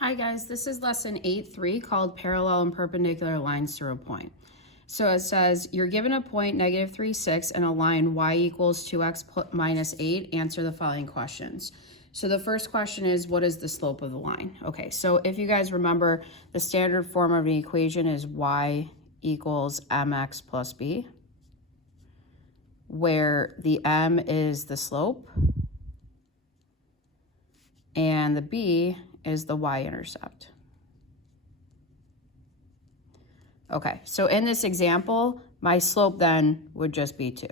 Hi guys, this is lesson 8.3 called Parallel and Perpendicular Lines Through a Point. So it says, you're given a point, negative 3, 6, and a line y equals 2x minus 8. Answer the following questions. So the first question is, what is the slope of the line? Okay, so if you guys remember, the standard form of an equation is y equals mx plus b, where the m is the slope and the b is the y-intercept. Okay, so in this example, my slope then would just be 2.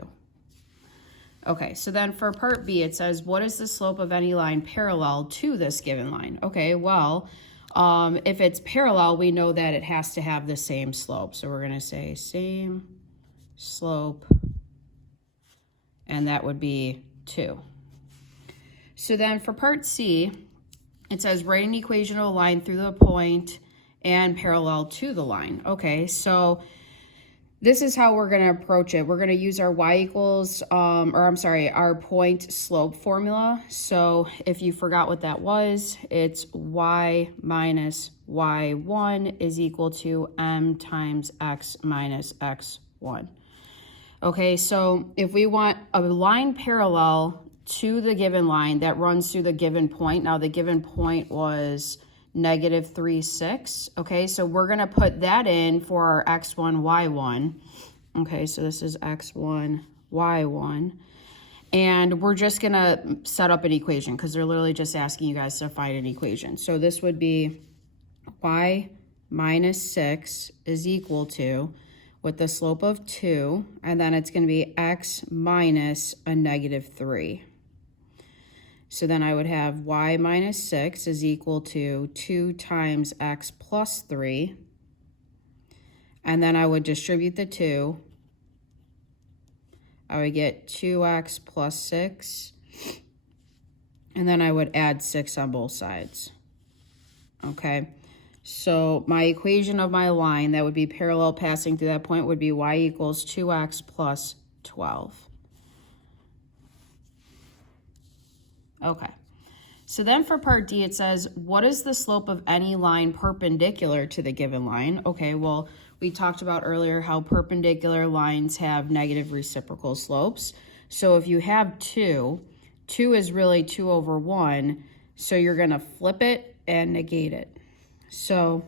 Okay, so then for part B, it says, what is the slope of any line parallel to this given line? Okay, well, if it's parallel, we know that it has to have the same slope. So we're going to say same slope, and that would be 2. So then for part C, it says, write an equation of a line through the point and parallel to the line. Okay, so this is how we're going to approach it. We're going to use our y equals, our point slope formula. So if you forgot what that was, it's y minus y1 is equal to m times x minus x1. Okay, so if we want a line parallel to the given line that runs through the given point. Now the given point was negative 3, 6. Okay, so we're going to put that in for our x1, y1. Okay, so this is x1, y1. And we're just going to set up an equation because they're literally just asking you guys to find an equation. So this would be y minus 6 is equal to, with the slope of 2, and then it's going to be x minus a negative 3. So then I would have y minus 6 is equal to 2 times x plus 3. And then I would distribute the 2. I would get 2x plus 6. And then I would add 6 on both sides. Okay. So my equation of my line that would be parallel passing through that point would be y equals 2x plus 12. Okay. So then for part D, it says, what is the slope of any line perpendicular to the given line? Okay, well, we talked about earlier how perpendicular lines have negative reciprocal slopes. So if you have 2 is really 2 over 1, so you're going to flip it and negate it. So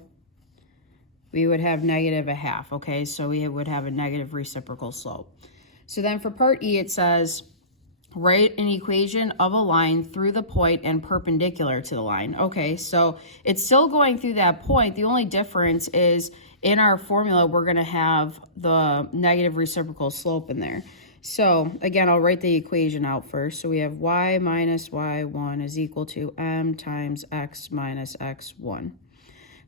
we would have negative a half, okay? So we would have a negative reciprocal slope. So then for part E, it says, write an equation of a line through the point and perpendicular to the line. Okay, so it's still going through that point. The only difference is in our formula, we're going to have the negative reciprocal slope in there. So again, I'll write the equation out first. So we have y minus y1 is equal to m times x minus x1.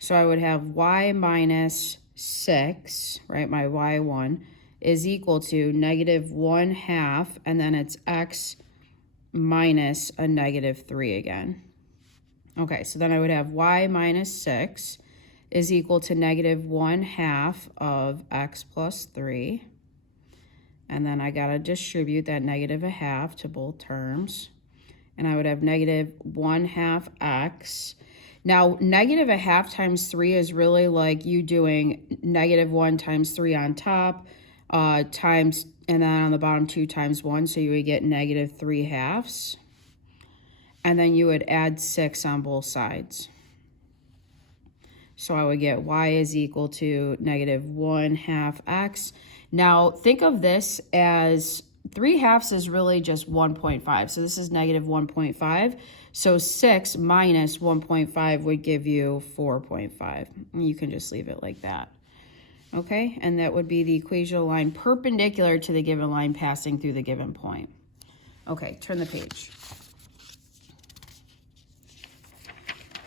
So I would have y minus 6, right, my y1, is equal to negative 1/2, and then it's x minus a negative 3 again. Okay, so then I would have y minus 6 is equal to negative 1/2 of x plus 3. And then I got to distribute that negative a half to both terms. And I would have negative 1/2 x. Now, negative a half times 3 is really like you doing negative 1 times 3 on top, times, and then on the bottom 2 times 1, so you would get negative 3/2. And then you would add 6 on both sides. So I would get y is equal to negative 1/2 x. Now, think of this as 3/2 is really just 1.5. So this is negative 1.5. So 6 minus 1.5 would give you 4.5. You can just leave it like that. Okay, and that would be the equation of a line perpendicular to the given line passing through the given point. Okay, turn the page.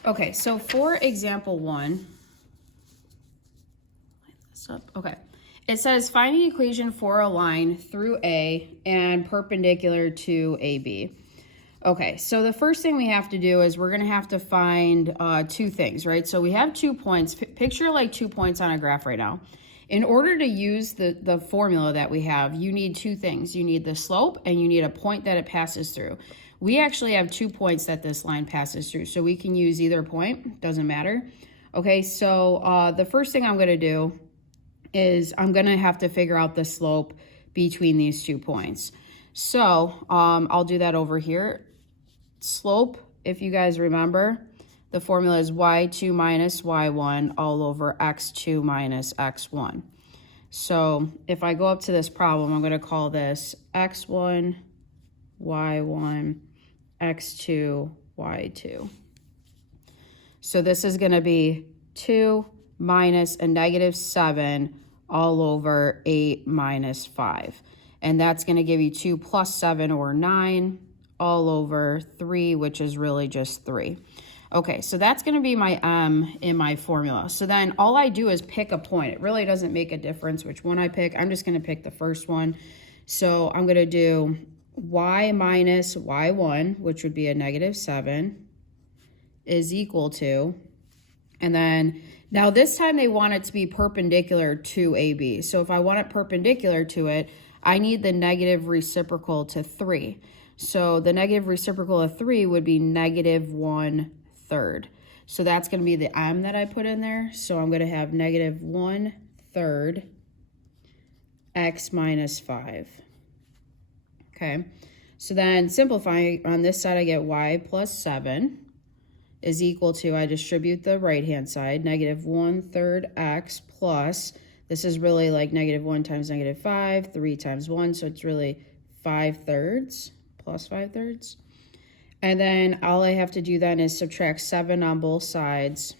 Okay, so for example 1, line this up. Okay, it says find an equation for a line through A and perpendicular to AB. Okay, so the first thing we have to do is we're going to have to find 2 things, right? So we have 2 points. Picture like 2 points on a graph right now. In order to use the formula that we have, you need 2 things. You need the slope and you need a point that it passes through. we actually have 2 points that this line passes through. So we can use either point, doesn't matter. Okay, so the first thing I'm gonna do is I'm gonna have to figure out the slope between these 2 points. So I'll do that over here. Slope, if you guys remember, the formula is y2 minus y1 all over x2 minus x1. So if I go up to this problem, I'm gonna call this x1, y1, x2, y2. So this is gonna be 2 minus a negative 7 all over 8 minus 5. And that's going to give you 2 plus 7 or 9 all over 3, which is really just 3. Okay, so that's going to be my m in my formula. So then all I do is pick a point. It really doesn't make a difference which one I pick. I'm just going to pick the first one. So I'm going to do y minus y1, which would be a negative 7, is equal to, and then now this time they want it to be perpendicular to AB. So if I want it perpendicular to it, I need the negative reciprocal to 3. So the negative reciprocal of 3 would be negative 1/3. So that's going to be the m that I put in there. So I'm going to have negative 1/3 x minus 5. Okay, so then simplifying on this side, I get y plus 7 is equal to, I distribute the right-hand side, negative 1/3 x plus, this is really like negative 1 times negative 5, 3 times 1, so it's really 5/3 plus 5/3. And then all I have to do then is subtract 7 on both sides,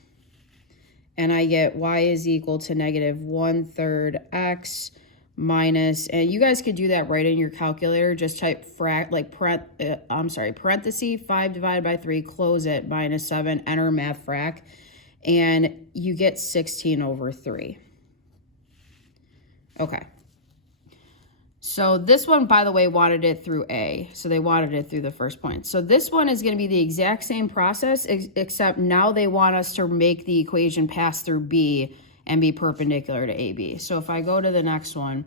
and I get y is equal to negative 1/3 x minus, and you guys could do that right in your calculator. Just type parenthesis 5 divided by 3, close it, minus 7, enter math frac, and you get 16 over 3. Okay. So this one, by the way, wanted it through A. So they wanted it through the first point. So this one is going to be the exact same process, except now they want us to make the equation pass through B and be perpendicular to AB. So if I go to the next one,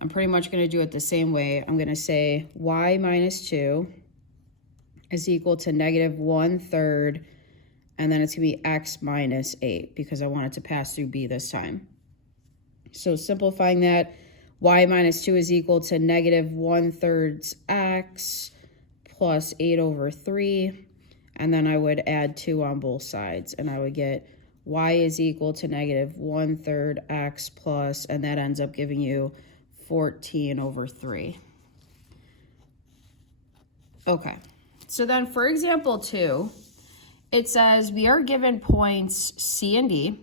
I'm pretty much going to do it the same way. I'm going to say y minus 2 is equal to negative 1/3, and then it's going to be x minus 8 because I want it to pass through B this time. So simplifying that, y minus 2 is equal to negative 1/3 x plus 8 over 3, and then I would add 2 on both sides, and I would get y is equal to negative 1/3 x plus, and that ends up giving you 14 over 3. Okay, so then for example 2, it says we are given points C and D.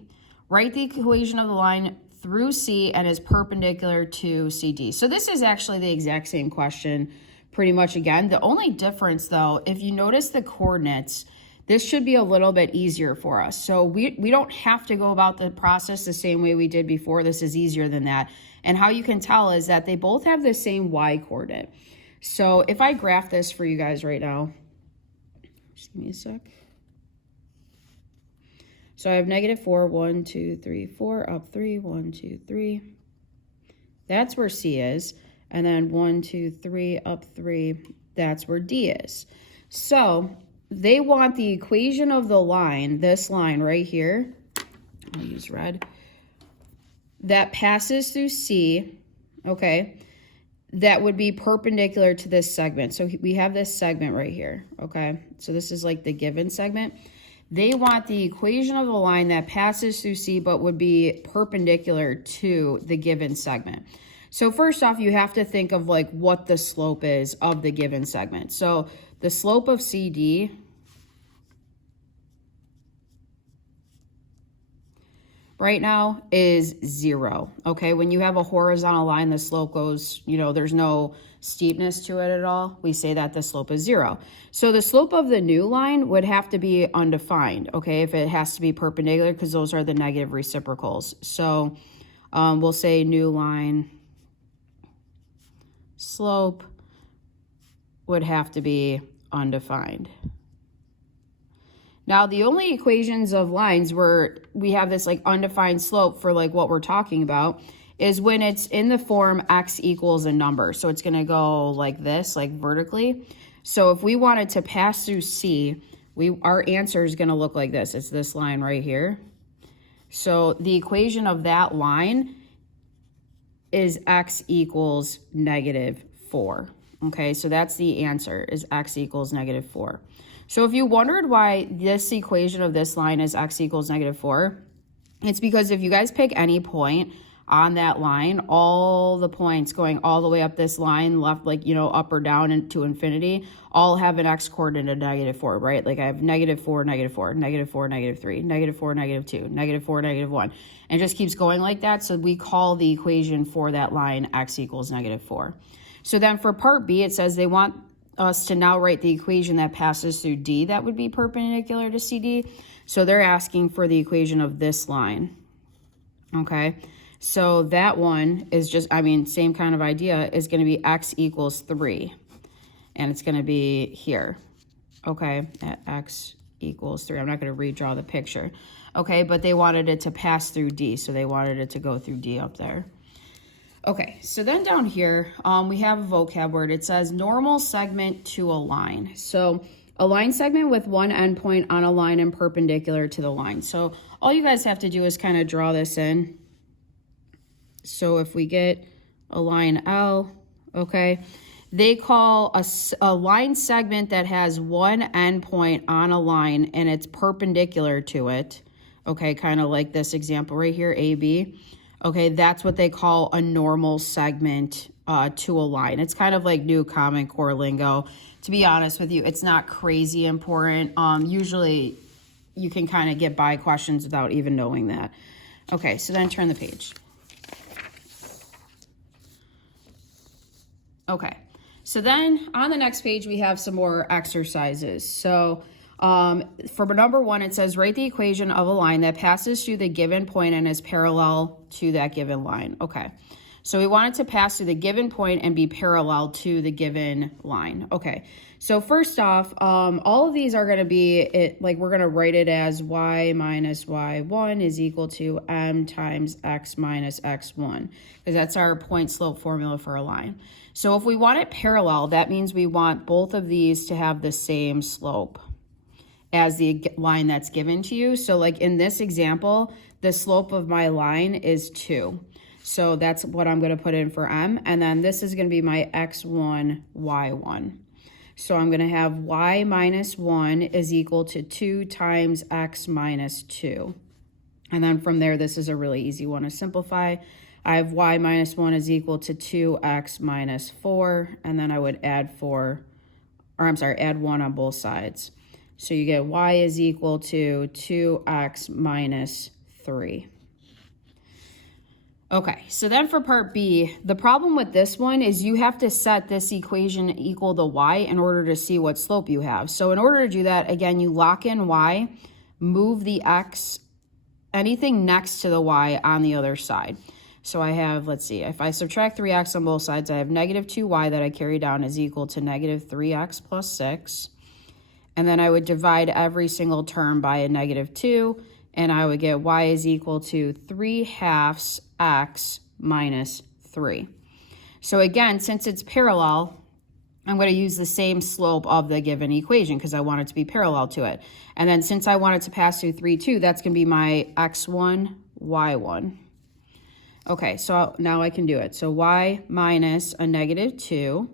Write the equation of the line through C and is perpendicular to CD. So this is actually the exact same question pretty much again. The only difference though, if you notice the coordinates, this should be a little bit easier for us. So we don't have to go about the process the same way we did before. This is easier than that. And how you can tell is that they both have the same y coordinate. So if I graph this for you guys right now, just give me a sec. So I have negative 4, 1, 2, 3, 4, up 3, 1, 2, 3. That's where C is. And then 1, 2, 3, up 3, that's where D is. So they want the equation of the line, this line right here, I'll use red, that passes through C, okay, that would be perpendicular to this segment. So we have this segment right here, okay? So this is like the given segment. They want the equation of the line that passes through C but would be perpendicular to the given segment. So first off, you have to think of like what the slope is of the given segment. So the slope of CD right now is 0, okay? When you have a horizontal line, the slope goes, there's no steepness to it at all. We say that the slope is 0. So the slope of the new line would have to be undefined, okay, if it has to be perpendicular, because those are the negative reciprocals. So we'll say new line slope would have to be undefined. Now, the only equations of lines where we have this like undefined slope for like what we're talking about is when it's in the form x equals a number. So it's going to go like this, like vertically. So if we wanted to pass through C, our answer is going to look like this. It's this line right here. So the equation of that line is x equals -4. Okay, so that's the answer, is x equals -4. So if you wondered why this equation of this line is x equals -4, it's because if you guys pick any point on that line, all the points going all the way up this line, left, like, you know, up or down into infinity, all have an x coordinate of -4, right? Like I have -4, -4, -4, -3, -4, -2, -4, -1, and it just keeps going like that. So we call the equation for that line x equals -4. So then for part B, it says they want us to now write the equation that passes through D that would be perpendicular to CD. So they're asking for the equation of this line, okay? So that one is just, I mean, same kind of idea, is going to be x equals 3. And it's going to be here, okay, at x equals 3. I'm not going to redraw the picture, okay? But they wanted it to pass through D, so they wanted it to go through D up there. Okay, so then down here, we have a vocab word. It says normal segment to a line. So a line segment with one endpoint on a line and perpendicular to the line. So all you guys have to do is kind of draw this in. So if we get a line L, okay, they call a line segment that has one endpoint on a line and it's perpendicular to it, okay, kind of like this example right here, AB. Okay, that's what they call a normal segment to a line. It's kind of like new Common Core lingo. To be honest with you, it's not crazy important. Usually you can kind of get by questions without even knowing that. Okay, so then turn the page. Okay, so then on the next page, we have some more exercises. So for number 1, it says write the equation of a line that passes through the given point and is parallel to that given line. Okay, so we want it to pass through the given point and be parallel to the given line. Okay, so first off, all of these are going to be, like we're going to write it as y minus y1 is equal to m times x minus x1, because that's our point slope formula for a line. So if we want it parallel, that means we want both of these to have the same slope as the line that's given to you. So like in this example, the slope of my line is 2. So that's what I'm going to put in for m. And then this is going to be my x1, y1. So I'm going to have y minus 1 is equal to 2 times x minus 2. And then from there, this is a really easy one to simplify. I have y minus 1 is equal to 2x minus 4, and then I would add 1 on both sides. So you get y is equal to 2x minus 3. Okay, so then for part B, the problem with this one is you have to set this equation equal to y in order to see what slope you have. So in order to do that, again, you lock in y, move the x, anything next to the y on the other side. So I have, let's see, if I subtract 3x on both sides, I have -2y that I carry down is equal to -3x plus 6. And then I would divide every single term by a -2, and I would get y is equal to 3/2 x minus 3. So again, since it's parallel, I'm going to use the same slope of the given equation because I want it to be parallel to it. And then since I want it to pass through 3, 2, that's going to be my x1, y1. Okay, so now I can do it. So y minus a -2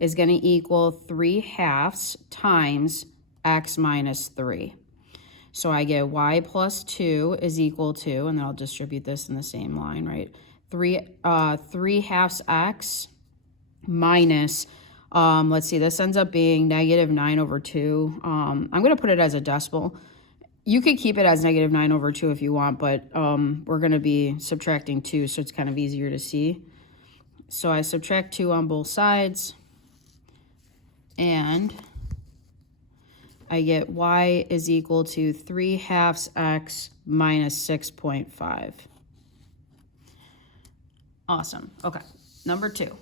is going to equal 3/2 times x minus 3. So I get y plus 2 is equal to, and then I'll distribute this in the same line, right? 3/2 x minus, let's see, this ends up being -9/2. I'm going to put it as a decimal. You could keep it as -9/2 if you want, but we're going to be subtracting 2, so it's kind of easier to see. So I subtract 2 on both sides, and I get y is equal to 3/2 x minus 6.5. Awesome. Okay, number 2.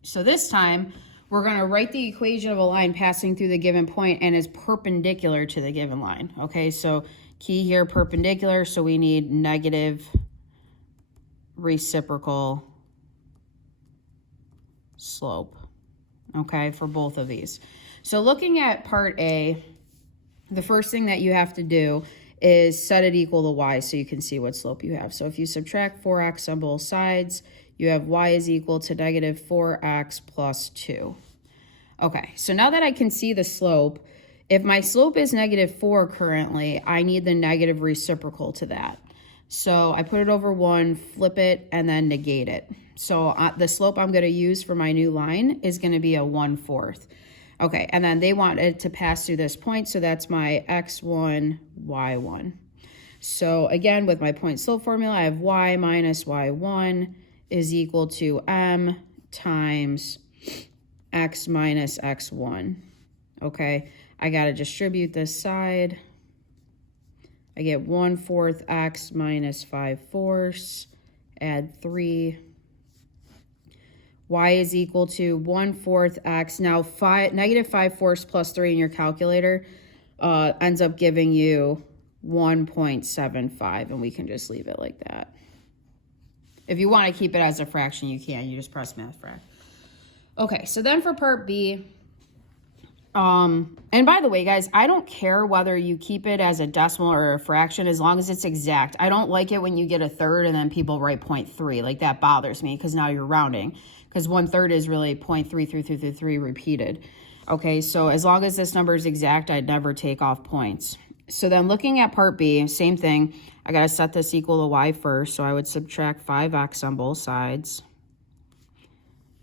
So this time, we're going to write the equation of a line passing through the given point and is perpendicular to the given line. Okay, so key here, perpendicular, so we need negative reciprocal slope. okay, for both of these. So looking at part A, the first thing that you have to do is set it equal to y so you can see what slope you have. So if you subtract 4x on both sides, you have y is equal to negative 4x plus 2. Okay, so now that I can see the slope, if my slope is negative 4 currently, I need the negative reciprocal to that. So I put it over 1, flip it, and then negate it. So the slope I'm going to use for my new line is going to be a 1/4. Okay, and then they want it to pass through this point, so that's my x1, y1. So again, with my point slope formula, I have y minus y1 is equal to m times x minus x1. Okay, I got to distribute this side. I get 1/4 x minus 5/4, add 3. Y is equal to 1/4 x. Now, negative 5/4 plus 3 in your calculator ends up giving you 1.75, and we can just leave it like that. If you want to keep it as a fraction, you can. You just press math frac. Okay, so then for part B, and by the way, guys, I don't care whether you keep it as a decimal or a fraction as long as it's exact. I don't like it when you get a third and then people write 0.3. Like, that bothers me because now you're rounding. Because 1/3 is really 0.3333 repeated. Okay, so as long as this number is exact, I'd never take off points. So then looking at part B, same thing. I got to set this equal to y first. So I would subtract 5x on both sides.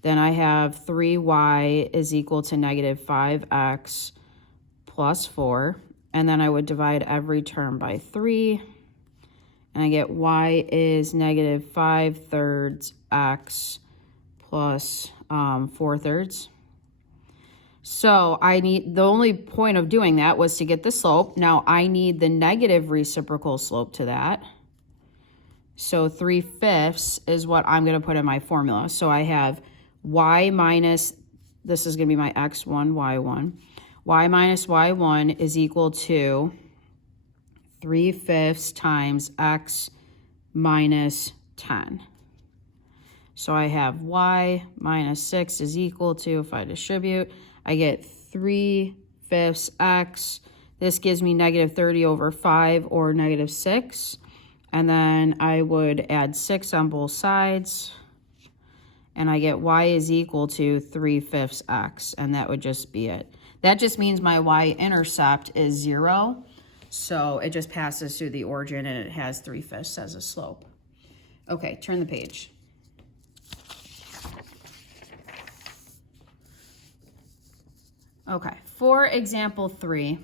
Then I have 3y is equal to negative 5x plus 4. And then I would divide every term by 3. And I get y is negative 5/3 x plus 4/3. So the only point of doing that was to get the slope. Now I need the negative reciprocal slope to that. So 3/5 is what I'm going to put in my formula. So I have y minus, this is going to be my x1, y1. Y minus y1 is equal to 3/5 times x minus 10. So I have y minus 6 is equal to, if I distribute, I get 3/5 x. This gives me negative 30 over 5 or negative 6. And then I would add 6 on both sides. And I get y is equal to 3/5 x. And that would just be it. That just means my y-intercept is 0. So it just passes through the origin and it has 3/5 as a slope. Okay, turn the page. Okay, for example 3,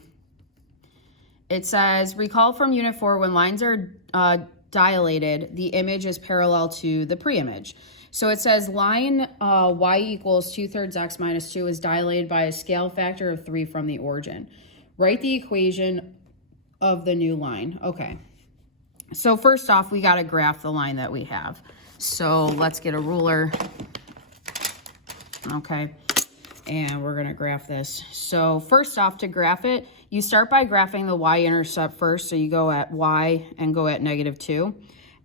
it says, recall from unit 4 when lines are dilated, the image is parallel to the pre-image. So it says line y equals 2/3 x minus 2 is dilated by a scale factor of 3 from the origin. Write the equation of the new line. Okay, so first off, we got to graph the line that we have. So let's get a ruler. Okay. And we're going to graph this. So first off, to graph it, you start by graphing the y-intercept first. So you go at y and go at negative 2.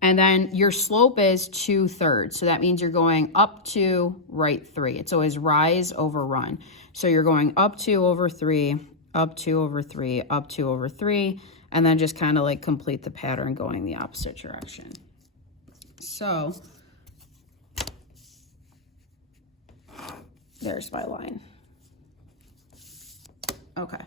And then your slope is 2/3. So that means you're going up 2, right 3. It's always rise over run. So you're going up 2 over 3, up 2 over 3, up 2 over 3, and then just kind of like complete the pattern going the opposite direction. So there's my line. Okay.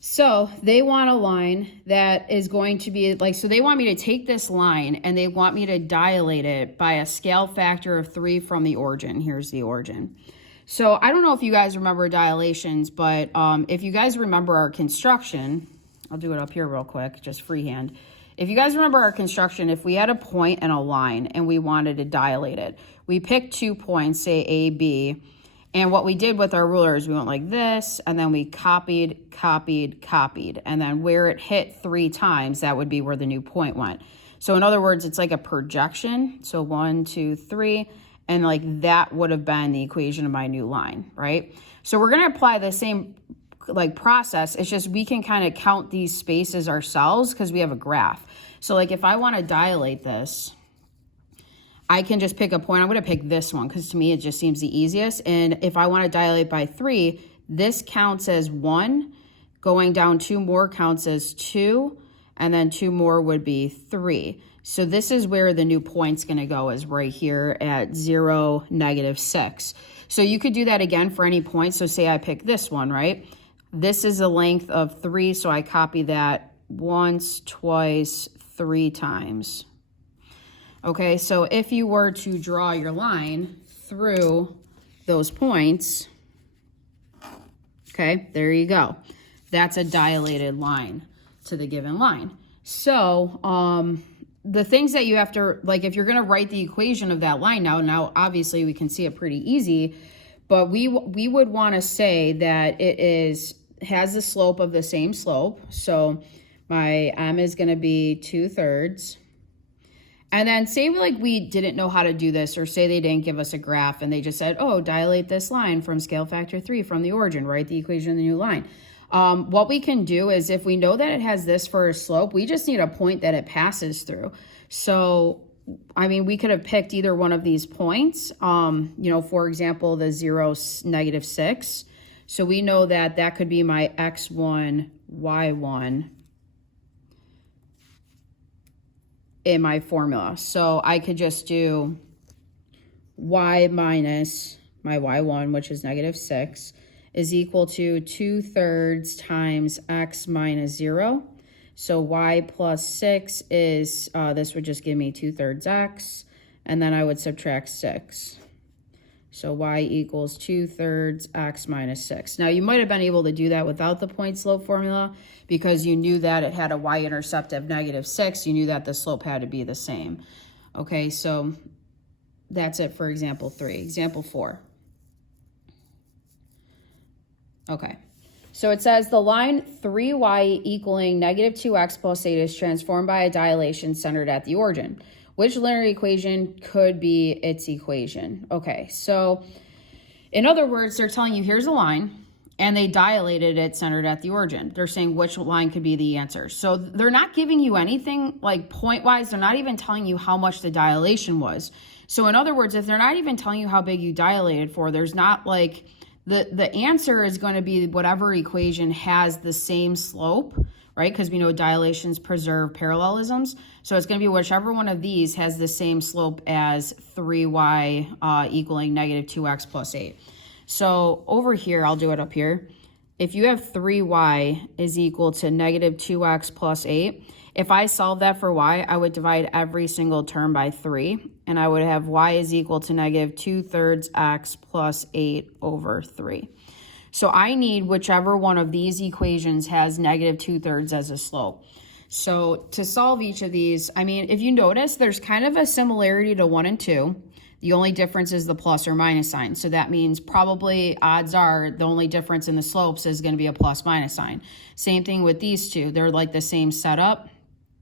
So they want a line that is going to be like, so they want me to take this line and they want me to dilate it by a scale factor of 3 from the origin. Here's the origin. So I don't know if you guys remember dilations, but if you guys remember our construction, I'll do it up here real quick, just freehand. If you guys remember our construction, if we had a point and a line and we wanted to dilate it, we picked 2 points, say A, B, and what we did with our ruler is we went like this, and then we copied, copied, copied, and then where it hit 3 times, that would be where the new point went. So in other words, it's like a projection. So 1, 2, 3, and like that would have been the equation of my new line, right? So we're going to apply the same like process. It's just we can kind of count these spaces ourselves because we have a graph. So like if I want to dilate this, I can just pick a point. I'm going to pick this one because to me it just seems the easiest. And if I want to dilate by 3, this counts as 1. Going down 2 more counts as 2. And then 2 more would be 3. So this is where the new point's going to go, is right here at 0, -6. So you could do that again for any point. So say I pick this one, right? This is a length of 3, so I copy that once, twice, 3 times. Okay, so if you were to draw your line through those points, okay, there you go. That's a dilated line to the given line. So the things that you have to, like if you're going to write the equation of that line now obviously we can see it pretty easy, but we would want to say that it has the slope of the same slope. So my m is going to be 2/3. And then say we didn't know how to do this, or say they didn't give us a graph and they just said, oh, dilate this line from scale factor 3 from the origin, write the equation of the new line. What we can do is, if we know that it has this for a slope, we just need a point that it passes through. So, I mean, we could have picked either one of these points, for example, the 0, -6. So we know that that could be my x1, y1 in my formula. So I could just do y minus my y1, which is -6, is equal to 2/3 times x minus 0. So y plus 6 is, this would just give me 2/3 x, and then I would subtract 6. So y equals 2/3 x minus 6. Now you might have been able to do that without the point slope formula because you knew that it had a y-intercept of -6. You knew that the slope had to be the same. Okay, so that's it for example 3. Example 4. Okay, so it says the line 3y equaling -2x plus 8 is transformed by a dilation centered at the origin. Which linear equation could be its equation? Okay, so in other words, they're telling you here's a line, and they dilated it centered at the origin. They're saying which line could be the answer. So they're not giving you anything like point-wise. They're not even telling you how much the dilation was. So in other words, if they're not even telling you how big you dilated for, there's not like, the answer is going to be whatever equation has the same slope, right? Because we know dilations preserve parallelisms. So it's going to be whichever one of these has the same slope as 3y equaling -2x plus 8. So over here, I'll do it up here. If you have 3y is equal to -2x plus 8, if I solve that for y, I would divide every single term by 3, and I would have y is equal to -2/3 x plus 8 over 3. So I need whichever one of these equations has -2/3 as a slope. So to solve each of these, I mean, if you notice, there's kind of a similarity to 1 and 2. The only difference is the plus or minus sign. So that means probably odds are the only difference in the slopes is going to be a plus minus sign. Same thing with these two. They're like the same setup.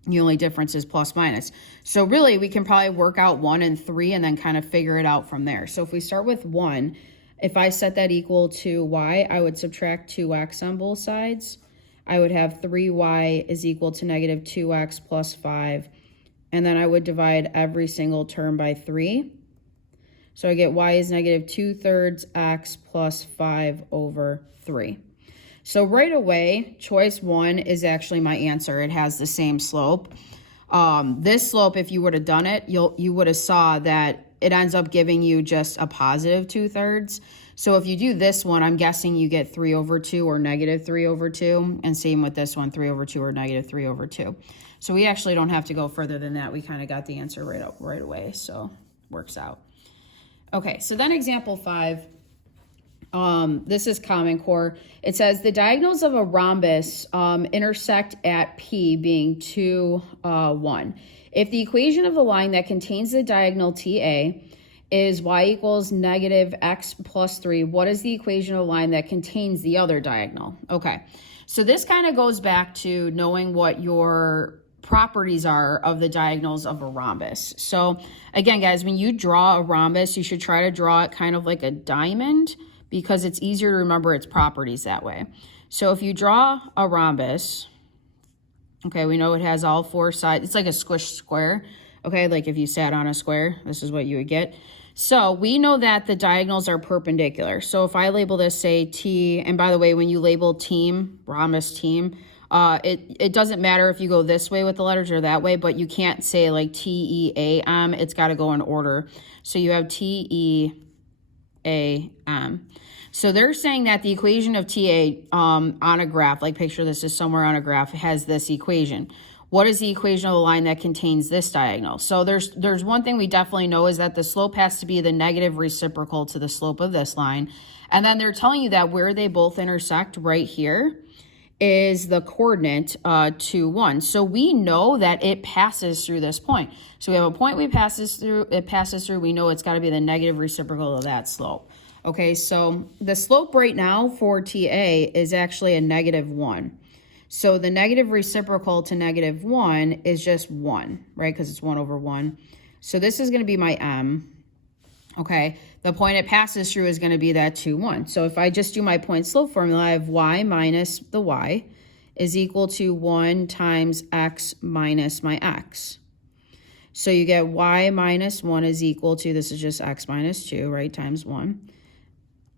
The only difference is plus minus. So really, we can probably work out 1 and 3 and then kind of figure it out from there. So if we start with 1, if I set that equal to y, I would subtract 2x on both sides. I would have 3y is equal to -2x plus 5. And then I would divide every single term by 3. So I get y is -2/3 x plus 5 over 3. So right away, choice 1 is actually my answer. It has the same slope. This slope, if you would have done it, you would have saw that it ends up giving you just a positive 2/3. So if you do this one, I'm guessing you get 3 over 2 or -3 over 2. And same with this one, 3 over 2 or -3 over 2. So we actually don't have to go further than that. We kind of got the answer right away. So works out. Okay, so then example 5. This is Common Core. It says the diagonals of a rhombus intersect at P being 2, 1. If the equation of the line that contains the diagonal TA is y equals -x plus 3, what is the equation of the line that contains the other diagonal? Okay, so this kind of goes back to knowing what your properties are of the diagonals of a rhombus. So again, guys, when you draw a rhombus, you should try to draw it kind of like a diamond because it's easier to remember its properties that way. So if you draw a rhombus, okay, we know it has all 4 sides. It's like a squished square. Okay, like if you sat on a square, this is what you would get. So we know that the diagonals are perpendicular. So if I label this, say, T, and by the way, when you label team, rhombus team, it doesn't matter if you go this way with the letters or that way, but you can't say like T-E-A-M. It's got to go in order. So you have T-E-A-M. So they're saying that the equation of TA on a graph, like picture this is somewhere on a graph, has this equation. What is the equation of the line that contains this diagonal? So there's one thing we definitely know is that the slope has to be the negative reciprocal to the slope of this line. And then they're telling you that where they both intersect right here is the coordinate 2, 1. So we know that it passes through this point. So we have a point it passes through. We know it's got to be the negative reciprocal of that slope. Okay, so the slope right now for TA is actually a -1. So the negative reciprocal to -1 is just 1, right? Because it's 1 over 1. So this is going to be my M. Okay, the point it passes through is going to be that 2, 1. So if I just do my point slope formula, I have y minus the y is equal to 1 times x minus my x. So you get y minus 1 is equal to, this is just x minus 2, right, times 1.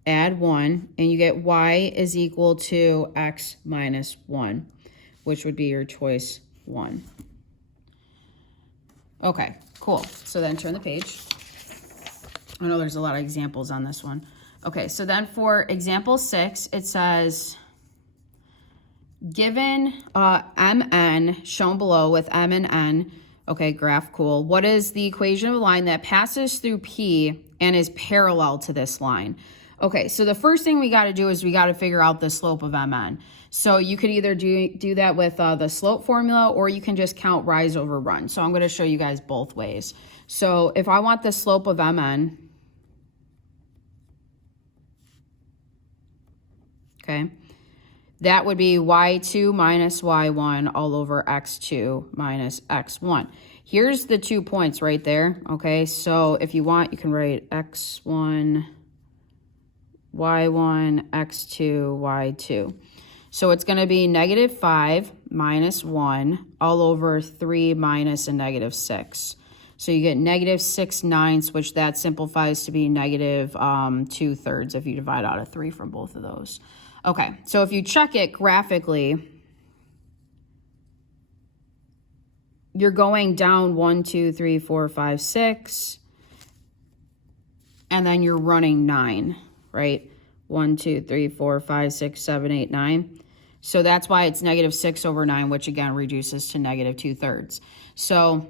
Add 1, and you get y is equal to x minus 1, which would be your choice 1. Okay, cool. So then turn the page. I know there's a lot of examples on this one. Okay, so then for example 6, it says, given MN shown below with M and N, okay, graph, cool. What is the equation of a line that passes through P and is parallel to this line? Okay, so the first thing we got to do is we got to figure out the slope of MN. So you could either do that with the slope formula, or you can just count rise over run. So I'm going to show you guys both ways. So if I want the slope of MN, okay, that would be y2 minus y1 all over x2 minus x1. Here's the 2 points right there, okay? So if you want, you can write x1, y1, x2, y2. So it's going to be -5 minus 1 all over 3 minus a -6. So you get -6/9, which that simplifies to be -2/3 if you divide out a 3 from both of those. Okay, so if you check it graphically, you're going down 1, 2, 3, 4, 5, 6, and then you're running 9. Right? 1, 2, 3, 4, 5, 6, 7, 8, 9. So that's why it's -6 over 9, which again reduces to -2/3. So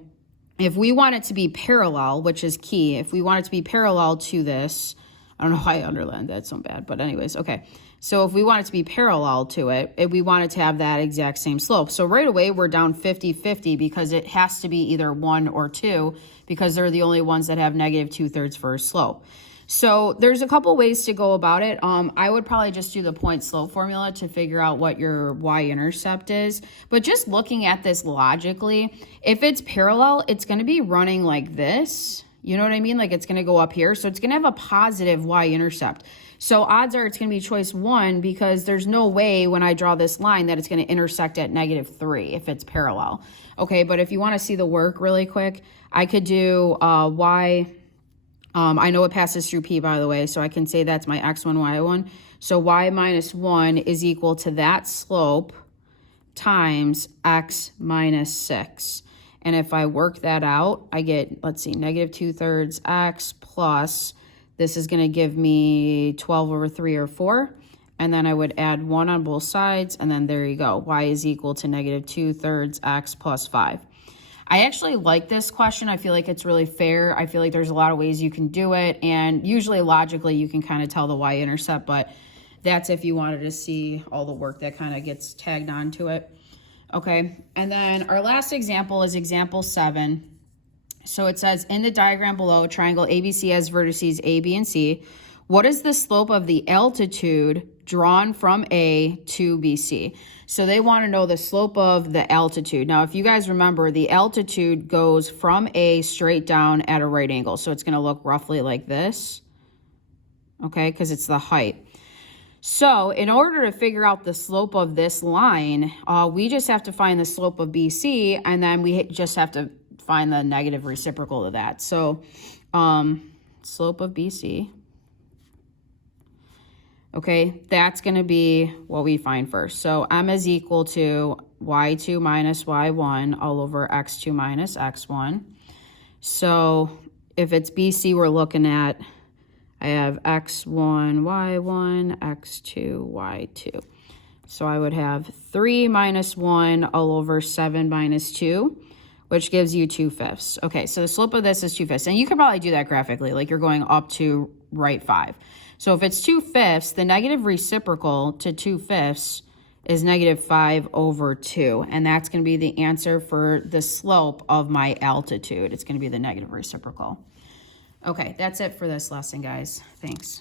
if we want it to be parallel, which is key, if we want it to be parallel to this, I don't know why I underlined that so bad, but anyways, okay. So if we want it to be parallel to it, we want it to have that exact same slope. So right away, we're down 50-50 because it has to be either 1 or 2 because they're the only ones that have -2/3 for a slope. So there's a couple ways to go about it. I would probably just do the point slope formula to figure out what your y-intercept is. But just looking at this logically, if it's parallel, it's going to be running like this. You know what I mean? Like it's going to go up here. So it's going to have a positive y-intercept. So odds are it's going to be choice 1 because there's no way when I draw this line that it's going to intersect at -3 if it's parallel. Okay, but if you want to see the work really quick, I could do y... I know it passes through P, by the way, so I can say that's my x1, y1. So y minus 1 is equal to that slope times x minus 6. And if I work that out, I get, let's see, -2/3 x plus, this is going to give me 12 over 3 or 4. And then I would add 1 on both sides, and then there you go. Y is equal to -2/3 x plus 5. I actually like this question. I feel like it's really fair. I feel like there's a lot of ways you can do it, and usually logically you can kind of tell the y-intercept, but that's if you wanted to see all the work that kind of gets tagged onto it. Okay, and then our last example is example 7. So it says, in the diagram below, triangle ABC has vertices A, B, and C. What is the slope of the altitude drawn from A to BC? So they want to know the slope of the altitude. Now, if you guys remember, the altitude goes from A straight down at a right angle. So it's going to look roughly like this, okay, because it's the height. So in order to figure out the slope of this line, we just have to find the slope of BC, and then we just have to find the negative reciprocal of that. So slope of BC, okay, that's going to be what we find first. So m is equal to y2 minus y1 all over x2 minus x1. So if it's BC, we're looking at, I have x1, y1, x2, y2. So I would have 3 minus 1 all over 7 minus 2, which gives you 2/5. Okay, so the slope of this is 2/5. And you could probably do that graphically, like you're going up to right 5. So if it's 2/5, the negative reciprocal to 2/5 is negative 5 over 2. And that's going to be the answer for the slope of my altitude. It's going to be the negative reciprocal. Okay, that's it for this lesson, guys. Thanks.